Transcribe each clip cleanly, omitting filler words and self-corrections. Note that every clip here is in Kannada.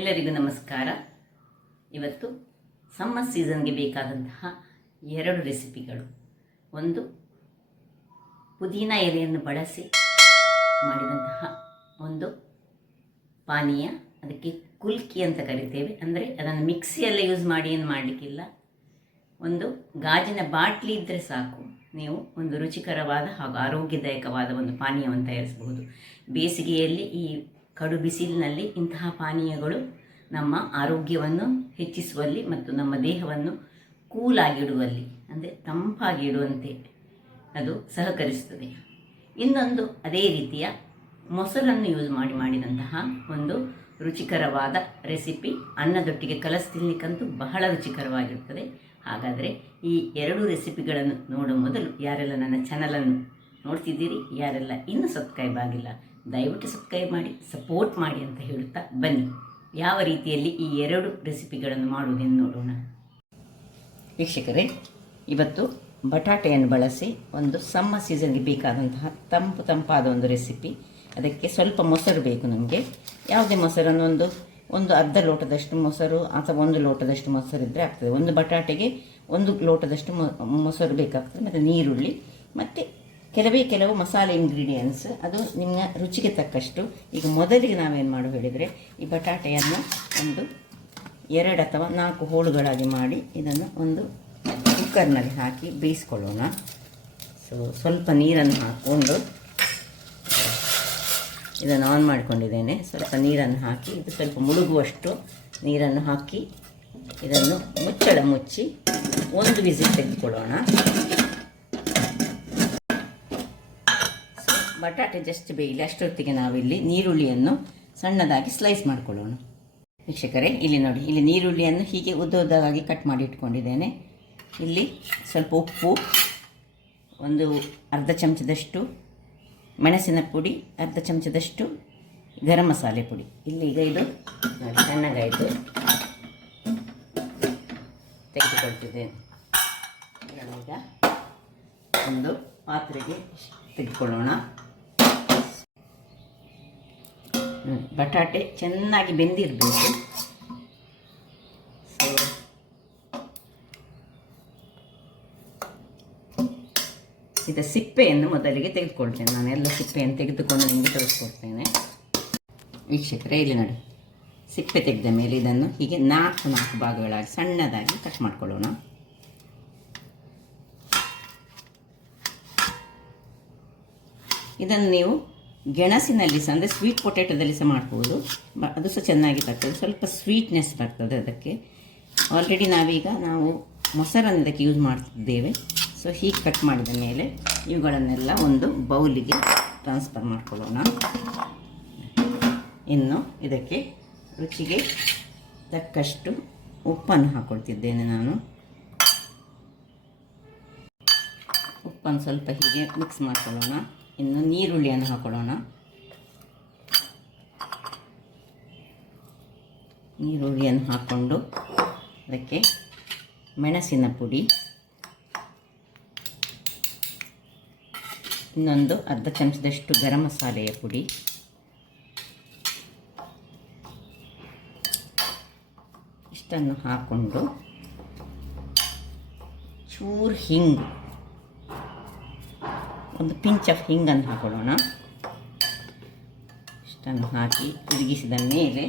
ಎಲ್ಲರಿಗೂ ನಮಸ್ಕಾರ. ಇವತ್ತು ಸಮ್ಮರ್ ಸೀಸನ್ಗೆ ಬೇಕಾದಂತಹ 2 ರೆಸಿಪಿಗಳು. ಒಂದು ಪುದೀನ ಎಲೆಯನ್ನು ಬಳಸಿ ಮಾಡಿದಂತಹ ಒಂದು ಪಾನೀಯ, ಅದಕ್ಕೆ ಕುಲ್ಕಿ ಅಂತ ಕರಿತೇವೆ. ಅಂದರೆ ಅದನ್ನು ಮಿಕ್ಸಿಯಲ್ಲೇ ಯೂಸ್ ಮಾಡಿ ಏನು ಮಾಡಲಿಕ್ಕಿಲ್ಲ. ಒಂದು ಗಾಜಿನ ಬಾಟ್ಲಿ ಇದ್ದರೆ ಸಾಕು, ನೀವು ಒಂದು ರುಚಿಕರವಾದ ಹಾಗೂ ಆರೋಗ್ಯದಾಯಕವಾದ ಒಂದು ಪಾನೀಯವನ್ನು ತಯಾರಿಸಬಹುದು. ಬೇಸಿಗೆಯಲ್ಲಿ ಈ ಕಡು ಬಿಸಿಲಿನಲ್ಲಿ ಇಂತಹ ಪಾನೀಯಗಳು ನಮ್ಮ ಆರೋಗ್ಯವನ್ನು ಹೆಚ್ಚಿಸುವಲ್ಲಿ ಮತ್ತು ನಮ್ಮ ದೇಹವನ್ನು ಕೂಲಾಗಿಡುವಲ್ಲಿ, ಅಂದರೆ ತಂಪಾಗಿಡುವಂತೆ ಅದು ಸಹಕರಿಸುತ್ತದೆ. ಇನ್ನೊಂದು ಅದೇ ರೀತಿಯ ಮೊಸರನ್ನು ಯೂಸ್ ಮಾಡಿದಂತಹ ಒಂದು ರುಚಿಕರವಾದ ರೆಸಿಪಿ. ಅನ್ನದೊಟ್ಟಿಗೆ ಕಲಸಿ ತಿನ್ನಲಿಕ್ಕಂತೂ ಬಹಳ ರುಚಿಕರವಾಗಿರುತ್ತದೆ. ಹಾಗಾದರೆ ಈ 2 ರೆಸಿಪಿಗಳನ್ನು ನೋಡುವ ಮೊದಲು ಯಾರೆಲ್ಲ ನನ್ನ ಚಾನಲನ್ನು ನೋಡ್ತಿದ್ದೀರಿ, ಯಾರೆಲ್ಲ ಇನ್ನೂ ಸಬ್ಸ್ಕ್ರೈಬ್ ಆಗಿಲ್ಲ, ದಯವಿಟ್ಟು ಸಬ್ಸ್ಕ್ರೈಬ್ ಮಾಡಿ, ಸಪೋರ್ಟ್ ಮಾಡಿ ಅಂತ ಹೇಳುತ್ತಾ ಬನ್ನಿ ಯಾವ ರೀತಿಯಲ್ಲಿ ಈ 2 ರೆಸಿಪಿಗಳನ್ನು ಮಾಡುವುದೆಂದು ನೋಡೋಣ. ವೀಕ್ಷಕರೇ, ಇವತ್ತು ಬಟಾಟೆಯನ್ನು ಬಳಸಿ ಒಂದು ಸಮ್ಮರ್ ಸೀಸನ್ಗೆ ಬೇಕಾದಂತಹ ತಂಪಾದ ಒಂದು ರೆಸಿಪಿ. ಅದಕ್ಕೆ ಸ್ವಲ್ಪ ಮೊಸರು ಬೇಕು ನಮಗೆ. ಯಾವುದೇ ಮೊಸರನ್ನು ಒಂದು ಅರ್ಧ ಲೋಟದಷ್ಟು ಮೊಸರು ಅಥವಾ 1 ಲೋಟದಷ್ಟು ಮೊಸರು ಇದ್ದರೆ ಆಗ್ತದೆ. ಒಂದು ಬಟಾಟೆಗೆ 1 ಲೋಟದಷ್ಟು ಮೊಸರು ಬೇಕಾಗ್ತದೆ. ಮತ್ತು ನೀರುಳ್ಳಿ ಮತ್ತು ಕೆಲವು ಮಸಾಲೆ ಇಂಗ್ರೀಡಿಯೆಂಟ್ಸ್, ಅದು ನಿಮ್ಮ ರುಚಿಗೆ ತಕ್ಕಷ್ಟು. ಈಗ ಮೊದಲಿಗೆ ನಾವೇನು ಮಾಡೋ ಹೇಳಿದರೆ, ಈ ಬಟಾಟೆಯನ್ನು 2 ಅಥವಾ 4 ಹೋಳುಗಳಾಗಿ ಮಾಡಿ ಇದನ್ನು ಒಂದು ಕುಕ್ಕರ್ನಲ್ಲಿ ಹಾಕಿ ಬೇಯಿಸ್ಕೊಳ್ಳೋಣ. ಸ್ವಲ್ಪ ನೀರನ್ನು ಹಾಕ್ಕೊಂಡು ಇದನ್ನು ಆನ್ ಮಾಡಿಕೊಂಡಿದ್ದೇನೆ. ಸ್ವಲ್ಪ ನೀರನ್ನು ಹಾಕಿ ಇದು ಸ್ವಲ್ಪ ಮುಳುಗುವಷ್ಟು ನೀರನ್ನು ಹಾಕಿ ಇದನ್ನು ಮುಚ್ಚಳ ಮುಚ್ಚಿ 1 ವಿಸಿಲ್ ತೆಗೆದುಕೊಳ್ಳೋಣ. ಬಟಾಟೆ ಜಸ್ಟ್ ಬೇಯಲಿ, ಅಷ್ಟೊತ್ತಿಗೆ ನಾವಿಲ್ಲಿ ನೀರುಳ್ಳಿಯನ್ನು ಸಣ್ಣದಾಗಿ ಸ್ಲೈಸ್ ಮಾಡಿಕೊಳ್ಳೋಣ. ವೀಕ್ಷಕರೇ, ಇಲ್ಲಿ ನೋಡಿ, ಇಲ್ಲಿ ನೀರುಳ್ಳಿಯನ್ನು ಹೀಗೆ ಉದ್ದವಾಗಿ ಕಟ್ ಮಾಡಿ ಇಟ್ಕೊಂಡಿದ್ದೇನೆ. ಇಲ್ಲಿ ಸ್ವಲ್ಪ ಉಪ್ಪು, ಒಂದು ಅರ್ಧ ಚಮಚದಷ್ಟು ಮೆಣಸಿನ ಪುಡಿ, ಅರ್ಧ ಚಮಚದಷ್ಟು ಗರಂ ಮಸಾಲೆ ಪುಡಿ. ಇಲ್ಲಿ ಈಗ ಇದು ನೋಡಿ ಸಣ್ಣಗಾಯಿತು, ತೆಗೆದುಕೊಳ್ತಿದ್ದೇನೆ. ಈಗ ಒಂದು ಪಾತ್ರೆಗೆ ತೆಗೆದುಕೊಳ್ಳೋಣ. ಬಟಾಟೆ ಚೆನ್ನಾಗಿ ಬೆಂದಿರಬೇಕು. ಇದರ ಸಿಪ್ಪೆಯನ್ನು ಮೊದಲಿಗೆ ತೆಗೆದುಕೊಳ್ತೇನೆ. ನಾನೆಲ್ಲ ಸಿಪ್ಪೆಯನ್ನು ತೆಗೆದುಕೊಂಡು ನಿಮಗೆ ತೋರಿಸ್ಕೊಡ್ತೇನೆ. ವೀಕ್ಷಕರೇ, ಇಲ್ಲಿ ನೋಡಿ, ಸಿಪ್ಪೆ ತೆಗೆದ ಮೇಲೆ ಇದನ್ನು ಹೀಗೆ 4 ಭಾಗಗಳಾಗಿ ಸಣ್ಣದಾಗಿ ಕಟ್ ಮಾಡ್ಕೊಳ್ಳೋಣ. ಇದನ್ನು ನೀವು ಗೆಣಸಿನಲ್ಲಿ ಸಹ, ಅಂದರೆ ಸ್ವೀಟ್ ಪೊಟ್ಯಾಟೋದಲ್ಲಿ ಸಹ ಮಾಡ್ಬೋದು. ಅದು ಸಹ ಚೆನ್ನಾಗಿ ಬರ್ತದೆ, ಸ್ವಲ್ಪ ಸ್ವೀಟ್ನೆಸ್ ಬರ್ತದೆ ಅದಕ್ಕೆ. ಆಲ್ರೆಡಿ ನಾವು ಮೊಸರನ್ನು ಇದಕ್ಕೆ ಯೂಸ್ ಮಾಡ್ತಿದ್ದೇವೆ. ಸೊ ಹೀಗೆ ಕಟ್ ಮಾಡಿದ ಮೇಲೆ ಇವುಗಳನ್ನೆಲ್ಲ ಒಂದು ಬೌಲಿಗೆ ಟ್ರಾನ್ಸ್ಫರ್ ಮಾಡ್ಕೊಳ್ಳೋಣ. ಇನ್ನು ಇದಕ್ಕೆ ರುಚಿಗೆ ತಕ್ಕಷ್ಟು ಉಪ್ಪನ್ನು ಹಾಕ್ಕೊಳ್ತಿದ್ದೇನೆ ನಾನು. ಉಪ್ಪನ್ನು ಸ್ವಲ್ಪ ಹೀಗೆ ಮಿಕ್ಸ್ ಮಾಡ್ಕೊಳ್ಳೋಣ. ಇನ್ನು ನೀರುಳ್ಳಿಯನ್ನು ಹಾಕೊಳ್ಳೋಣ. ನೀರುಳ್ಳಿಯನ್ನು ಹಾಕ್ಕೊಂಡು ಅದಕ್ಕೆ ಮೆಣಸಿನ ಪುಡಿ, ಇನ್ನೊಂದು ಅರ್ಧ ಚಮಚದಷ್ಟು ಗರಂ ಮಸಾಲೆಯ ಪುಡಿ, ಇಷ್ಟನ್ನು ಹಾಕ್ಕೊಂಡು ಚೂರು ಹಿಂಗು, ಒಂದು ಪಿಂಚ್ ಆಫ್ ಹಿಂಗನ್ನು ಹಾಕೊಳ್ಳೋಣ. ಇಷ್ಟನ್ನು ಹಾಕಿ ತಿರುಗಿಸಿದ ಮೇಲೆ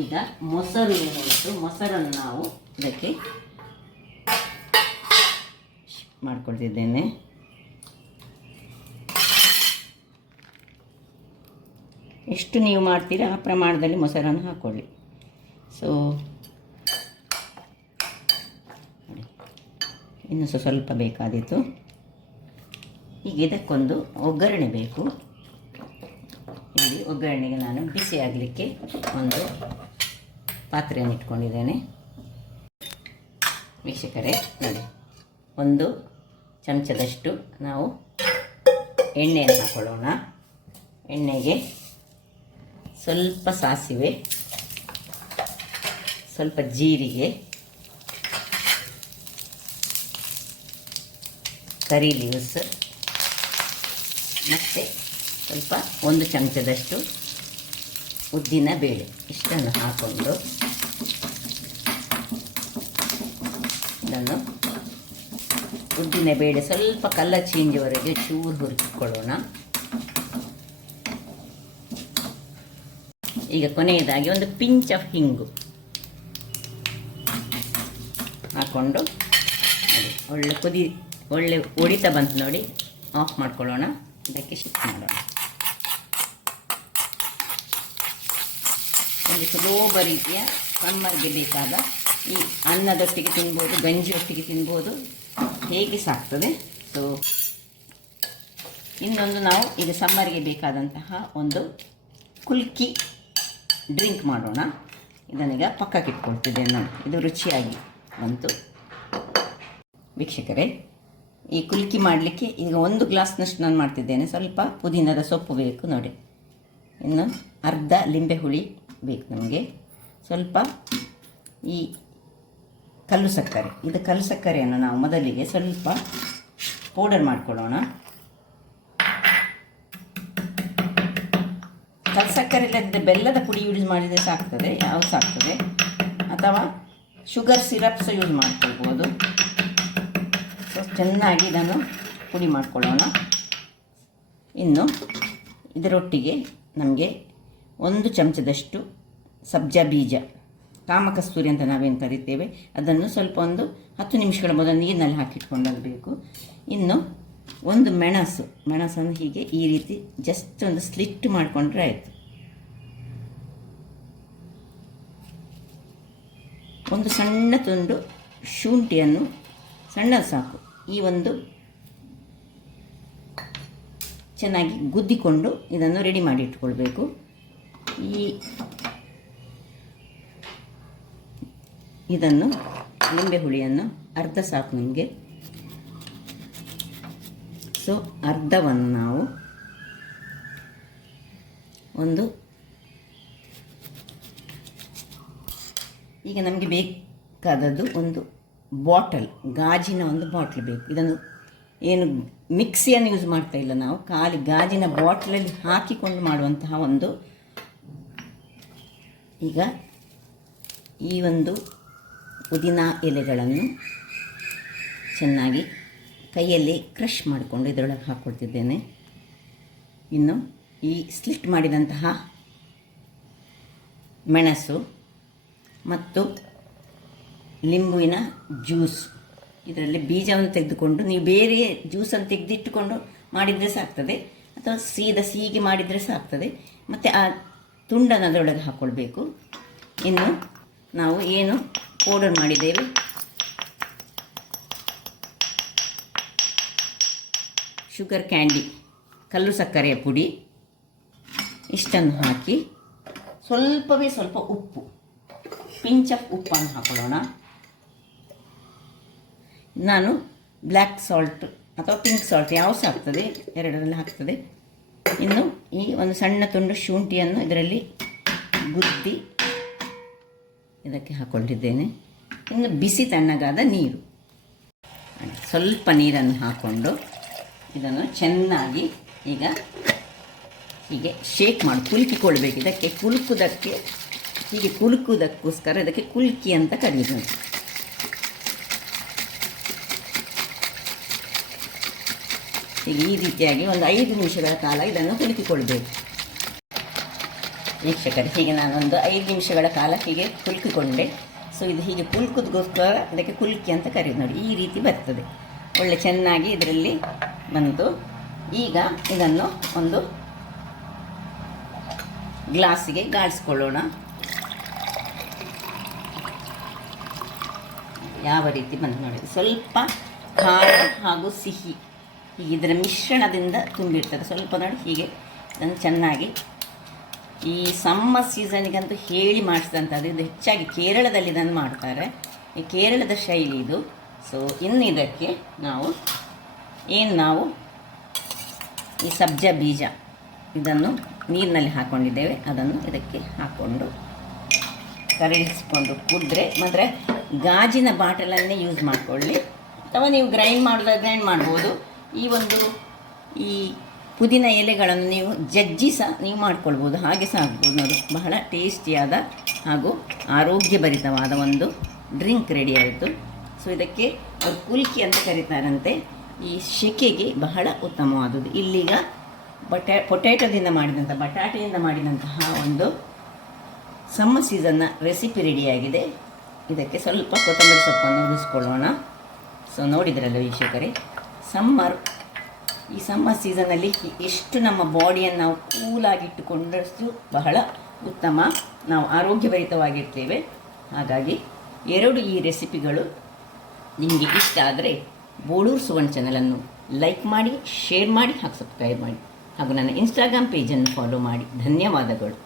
ಈಗ ಮೊಸರು ಏನುಂಟು, ಮೊಸರನ್ನು ನಾವು ಇದಕ್ಕೆ ಮಾಡ್ಕೊಳ್ತಿದ್ದೇನೆ. ಎಷ್ಟು ನೀವು ಮಾಡ್ತೀರಾ ಆ ಪ್ರಮಾಣದಲ್ಲಿ ಮೊಸರನ್ನು ಹಾಕ್ಕೊಳ್ಳಿ. ಸೊ ಇನ್ನು ಸ್ವಲ್ಪ ಬೇಕಾದೀತು. ಈಗ ಇದಕ್ಕೊಂದು ಒಗ್ಗರಣೆ ಬೇಕು. ಇಲ್ಲಿ ಒಗ್ಗರಣೆಗೆ ನಾನು ಬಿಸಿ ಆಗಲಿಕ್ಕೆ ಒಂದು ಪಾತ್ರೆಯನ್ನು ಇಟ್ಕೊಂಡಿದ್ದೇನೆ. ವೀಕ್ಷಕರೇ ನೋಡಿ, 1 ಚಮಚದಷ್ಟು ನಾವು ಎಣ್ಣೆಯನ್ನು ಹಾಕೊಳ್ಳೋಣ. ಎಣ್ಣೆಗೆ ಸ್ವಲ್ಪ ಸಾಸಿವೆ, ಸ್ವಲ್ಪ ಜೀರಿಗೆ, ಕರಿ ಲೀವ್ಸ್ ಮತ್ತು ಸ್ವಲ್ಪ 1 ಚಮಚದಷ್ಟು ಉದ್ದಿನ ಬೇಳೆ ಇಷ್ಟನ್ನು ಹಾಕ್ಕೊಂಡು ಇದನ್ನು ಉದ್ದಿನ ಬೇಳೆ ಸ್ವಲ್ಪ ಕಲರ್ ಚೇಂಜ್ವರೆಗೆ ಚೂರು ಹುರಿಕೊಳ್ಳೋಣ. ಈಗ ಕೊನೆಯದಾಗಿ ಒಂದು ಪಿಂಚ್ ಆಫ್ ಹಿಂಗು ಹಾಕ್ಕೊಂಡು ಒಳ್ಳೆ ಹೊಡಿತಾ ಬಂತು ನೋಡಿ, ಆಫ್ ಮಾಡ್ಕೊಳ್ಳೋಣ. ಇದಕ್ಕೆ ಶಿಫ್ಟ್ ಮಾಡೋಣ. ಒಂದು ಸುಲಭ ರೀತಿಯ ಸಮ್ಮರ್ಗೆ ಬೇಕಾದ ಈ ಅನ್ನದೊಟ್ಟಿಗೆ ತಿನ್ಬೋದು, ಗಂಜಿಯೊಟ್ಟಿಗೆ ತಿನ್ಬೋದು, ಹೇಗೆ ಸಾಕ್ತದೆ. ಸೊ ಇನ್ನೊಂದು ನಾವು ಈಗ ಸಮ್ಮರ್ಗೆ ಬೇಕಾದಂತಹ ಒಂದು ಕುಲ್ಕಿ ಡ್ರಿಂಕ್ ಮಾಡೋಣ. ಇದನ್ನೀಗ ಪಕ್ಕಕ್ಕೆ ಇಟ್ಕೊಳ್ತಿದ್ದೇನೆ ನೋಡಿ. ಇದು ರುಚಿಯಾಗಿ ಬಂತು ವೀಕ್ಷಕರೇ. ಈ ಕುಲ್ಕಿ ಮಾಡಲಿಕ್ಕೆ ಈಗ 1 ಗ್ಲಾಸ್ನಷ್ಟು ನಾನು ಮಾಡ್ತಿದ್ದೇನೆ. ಸ್ವಲ್ಪ ಪುದೀನದ ಸೊಪ್ಪು ಬೇಕು ನೋಡಿ, ಇನ್ನು ಅರ್ಧ ಲಿಂಬೆ ಹುಳಿ ಬೇಕು ನಮಗೆ, ಸ್ವಲ್ಪ ಈ ಕಲ್ಲು ಸಕ್ಕರೆ. ಇದು ಕಲ್ಲು ಸಕ್ಕರೆಯನ್ನು ನಾವು ಮೊದಲಿಗೆ ಸ್ವಲ್ಪ ಪೌಡರ್ ಮಾಡ್ಕೊಳ್ಳೋಣ. ಕಲ್ಲು ಸಕ್ಕರೆ ಇಲ್ಲದಿದ್ದರೆ ಬೆಲ್ಲದ ಪುಡಿ ಯೂಸ್ ಮಾಡಿದರೆ ಸಾಕ್ತದೆ, ಯಾವುದು ಸಾಕ್ತದೆ, ಅಥವಾ ಶುಗರ್ ಸಿರಪ್ ಸಹ ಯೂಸ್ ಮಾಡ್ಕೊಳ್ಬೋದು. ಸೊ ಚೆನ್ನಾಗಿ ಇದನ್ನು ಪುಡಿ ಮಾಡ್ಕೊಳ್ಳೋಣ. ಇನ್ನು ಇದರೊಟ್ಟಿಗೆ ನಮಗೆ 1 ಚಮಚದಷ್ಟು ಸಬ್ಜಾ ಬೀಜ, ಕಾಮಕಸ್ತೂರಿ ಅಂತ ನಾವೇನು ಕರಿತೇವೆ, ಅದನ್ನು ಸ್ವಲ್ಪ ಒಂದು 10 ನಿಮಿಷಗಳ ಮೊದಲು ನೀರಿನಲ್ಲಿ ಹಾಕಿಟ್ಕೊಂಡಾಗಬೇಕು. ಇನ್ನು ಒಂದು ಮೆಣಸನ್ನು ಹೀಗೆ ಈ ರೀತಿ ಜಸ್ಟ್ ಒಂದು ಸ್ಲಿಟ್ ಮಾಡಿಕೊಂಡ್ರೆ ಆಯಿತು. ಒಂದು ಸಣ್ಣ ತುಂಡು ಶುಂಠಿಯನ್ನು, ಸಣ್ಣದು ಸಾಕು, ಈ ಒಂದು ಚೆನ್ನಾಗಿ ಗುದ್ದಿಕೊಂಡು ಇದನ್ನು ರೆಡಿ ಮಾಡಿ ಇಟ್ಕೊಳ್ಬೇಕು. ಇದನ್ನು ಲಿಂಬೆ ಹುಳಿಯನ್ನು ಅರ್ಧ ಸಾಕು ನಮಗೆ. ಸೊ ಅರ್ಧವನ್ನು ನಾವು ಈಗ ನಮಗೆ ಬೇಕಾದದ್ದು ಒಂದು ಬಾಟಲ್, ಗಾಜಿನ ಒಂದು ಬಾಟ್ಲ್ ಬೇಕು. ಇದನ್ನು ಏನು ಮಿಕ್ಸಿಯನ್ನು ಯೂಸ್ ಮಾಡ್ತಾ ಇಲ್ಲ ನಾವು, ಖಾಲಿ ಗಾಜಿನ ಬಾಟ್ಲಲ್ಲಿ ಹಾಕಿಕೊಂಡು ಮಾಡುವಂತಹ ಒಂದು. ಈಗ ಈ ಒಂದು ಪುದೀನ ಎಲೆಗಳನ್ನು ಚೆನ್ನಾಗಿ ಕೈಯಲ್ಲಿ ಕ್ರಷ್ ಮಾಡಿಕೊಂಡು ಇದರೊಳಗೆ ಹಾಕ್ಕೊಳ್ತಿದ್ದೇನೆ. ಇನ್ನು ಈ ಸ್ಲಿಟ್ ಮಾಡಿದಂತಹ ಮೆಣಸು ಮತ್ತು ಲಿಂಬುವಿನ ಜ್ಯೂಸ್, ಇದರಲ್ಲಿ ಬೀಜವನ್ನು ತೆಗೆದುಕೊಂಡು ನೀವು ಬೇರೆ ಜ್ಯೂಸನ್ನು ತೆಗೆದಿಟ್ಟುಕೊಂಡು ಮಾಡಿದರೆ ಸಾಕ್ತದೆ, ಅಥವಾ ಸಿಹಿಗೆ ಮಾಡಿದರೆ ಸಾಕ್ತದೆ. ಮತ್ತು ಆ ತುಂಡನ್ನು ಅದರೊಳಗೆ ಹಾಕ್ಕೊಳ್ಬೇಕು. ಇನ್ನು ನಾವು ಏನು ಪೌಡರ್ ಮಾಡಿದ್ದೇವೆ, ಶುಗರ್ ಕ್ಯಾಂಡಿ, ಕಲ್ಲು ಸಕ್ಕರೆಯ ಪುಡಿ, ಇಷ್ಟನ್ನು ಹಾಕಿ ಸ್ವಲ್ಪವೇ ಸ್ವಲ್ಪ ಉಪ್ಪು, ಪಿಂಚ್ ಆಫ್ ಉಪ್ಪನ್ನು ಹಾಕೊಳ್ಳೋಣ. ನಾನು ಬ್ಲ್ಯಾಕ್ ಸಾಲ್ಟ್ ಅಥವಾ ಪಿಂಕ್ ಸಾಲ್ಟ್ ಯಾವ ಸಹ ಆಗ್ತದೆ, ಎರಡರಲ್ಲಿ ಹಾಕ್ತದೆ. ಇನ್ನು ಈ ಒಂದು ಸಣ್ಣ ತುಂಡು ಶುಂಠಿಯನ್ನು ಇದರಲ್ಲಿ ಗುದ್ದಿ ಇದಕ್ಕೆ ಹಾಕ್ಕೊಂಡಿದ್ದೇನೆ. ಇನ್ನು ಬಿಸಿ ತಣ್ಣಗಾದ ನೀರು, ಸ್ವಲ್ಪ ನೀರನ್ನು ಹಾಕ್ಕೊಂಡು ಇದನ್ನು ಚೆನ್ನಾಗಿ ಈಗ ಹೀಗೆ ಶೇಕ್ ಮಾಡಿ ಕುಲುಕಿಕೊಳ್ಬೇಕು. ಇದಕ್ಕೆ ಕುಲುಕುವುದಕ್ಕೋಸ್ಕರ ಇದಕ್ಕೆ ಕುಲ್ಕಿ ಅಂತ ಕರೀತಾರೆ. ಈಗ ಈ ರೀತಿಯಾಗಿ ಒಂದು 5 ನಿಮಿಷಗಳ ಕಾಲ ಇದನ್ನು ಕುಲುಕಿಕೊಳ್ಬೇಕು ವೀಕ್ಷಕರೇ. ಹೀಗೆ ನಾನೊಂದು 5 ನಿಮಿಷಗಳ ಕಾಲ ಹೀಗೆ ಕುಲುಕಿಕೊಂಡೆ. ಸೊ ಇದು ಹೀಗೆ ಕುಲುಕುದಕ್ಕೋಸ್ಕರ ಇದಕ್ಕೆ ಕುಲ್ಕಿ ಅಂತ ಕರೀದು ನೋಡಿ. ಈ ರೀತಿ ಬರ್ತದೆ, ಒಳ್ಳೆ ಚೆನ್ನಾಗಿ ಇದರಲ್ಲಿ ಬಂತು. ಈಗ ಇದನ್ನು ಒಂದು ಗ್ಲಾಸಿಗೆ ಗಾಳಿಸ್ಕೊಳ್ಳೋಣ. ಯಾವ ರೀತಿ ಬಂತು ನೋಡಿ, ಸ್ವಲ್ಪ ಖಾರ ಹಾಗೂ ಸಿಹಿ ಹೀಗೆ ಇದರ ಮಿಶ್ರಣದಿಂದ ತುಂಬಿರ್ತದೆ. ಸ್ವಲ್ಪ ನೋಡಿ ಹೀಗೆ ಇದನ್ನು ಚೆನ್ನಾಗಿ, ಈ ಸಮ್ಮರ್ ಸೀಸನಿಗಂತೂ ಹೇಳಿ ಮಾಡಿಸಿದಂಥದ್ದು. ಇದು ಹೆಚ್ಚಾಗಿ ಕೇರಳದಲ್ಲಿ ಇದನ್ನು ಮಾಡ್ತಾರೆ, ಈ ಕೇರಳದ ಶೈಲಿ ಇದು. ಸೊ ಇನ್ನು ಇದಕ್ಕೆ ನಾವು ಈ ಸಬ್ಜಾ ಬೀಜ ಇದನ್ನು ನೀರಿನಲ್ಲಿ ಹಾಕ್ಕೊಂಡಿದ್ದೇವೆ, ಅದನ್ನು ಇದಕ್ಕೆ ಹಾಕ್ಕೊಂಡು ಕರಗಿಸಿಕೊಂಡು ಕುದ್ರೆ ಮಾತ್ರ ಗಾಜಿನ ಬಾಟಲನ್ನೇ ಯೂಸ್ ಮಾಡಿಕೊಳ್ಳಿ, ಅಥವಾ ನೀವು ಗ್ರೈಂಡ್ ಮಾಡ್ಬೋದು. ಈ ಪುದೀನ ಎಲೆಗಳನ್ನು ನೀವು ಜಜ್ಜಿ ಸಹ ನೀವು ಮಾಡ್ಕೊಳ್ಬೋದು, ಹಾಗೆ ಸಹ ಆಗ್ಬೋದು. ನೋಡಿ, ಬಹಳ ಟೇಸ್ಟಿಯಾದ ಹಾಗೂ ಆರೋಗ್ಯಭರಿತವಾದ ಒಂದು ಡ್ರಿಂಕ್ ರೆಡಿ ಆಯಿತು. ಸೊ ಇದಕ್ಕೆ ಅವ್ರು ಕುಲ್ಕಿ ಅಂತ ಕರೀತಾರಂತೆ. ಈ ಸೆಕೆಗೆ ಬಹಳ ಉತ್ತಮವಾದದ್ದು. ಇಲ್ಲೀಗ ಪೊಟ್ಯಾಟೋದಿಂದ ಮಾಡಿದಂಥ ಬಟಾಟೆಯಿಂದ ಮಾಡಿದಂತಹ ಒಂದು ಸಮ್ಮರ್ ಸೀಸನ್ನ ರೆಸಿಪಿ ರೆಡಿಯಾಗಿದೆ. ಇದಕ್ಕೆ ಸ್ವಲ್ಪ ಕೊತ್ತಂಬರಿ ಸೊಪ್ಪನ್ನು ಉರಿಸ್ಕೊಳ್ಳೋಣ. ಸೊ ನೋಡಿದ್ರಲ್ಲ ವೀಕ್ಷಕರೇ, ಈ ಸಮ್ಮರ್ ಸೀಸನ್ನಲ್ಲಿ ಎಷ್ಟು ನಮ್ಮ ಬಾಡಿಯನ್ನು ನಾವು ಕೂಲಾಗಿಟ್ಟುಕೊಂಡಷ್ಟು ಬಹಳ ಉತ್ತಮ, ನಾವು ಆರೋಗ್ಯಭರಿತವಾಗಿರ್ತೇವೆ. ಹಾಗಾಗಿ ಈ ರೆಸಿಪಿಗಳು ನಿಮಗೆ ಇಷ್ಟ ಆದರೆ ಬೋಳೂರು ಸುವರ್ಣ ಚಾನಲನ್ನು ಲೈಕ್ ಮಾಡಿ, ಶೇರ್ ಮಾಡಿ ಹಾಗೂ ಸಬ್ಸ್ಕ್ರೈಬ್ ಮಾಡಿ ಹಾಗೂ ನನ್ನ ಇನ್ಸ್ಟಾಗ್ರಾಮ್ ಪೇಜನ್ನು ಫಾಲೋ ಮಾಡಿ. ಧನ್ಯವಾದಗಳು.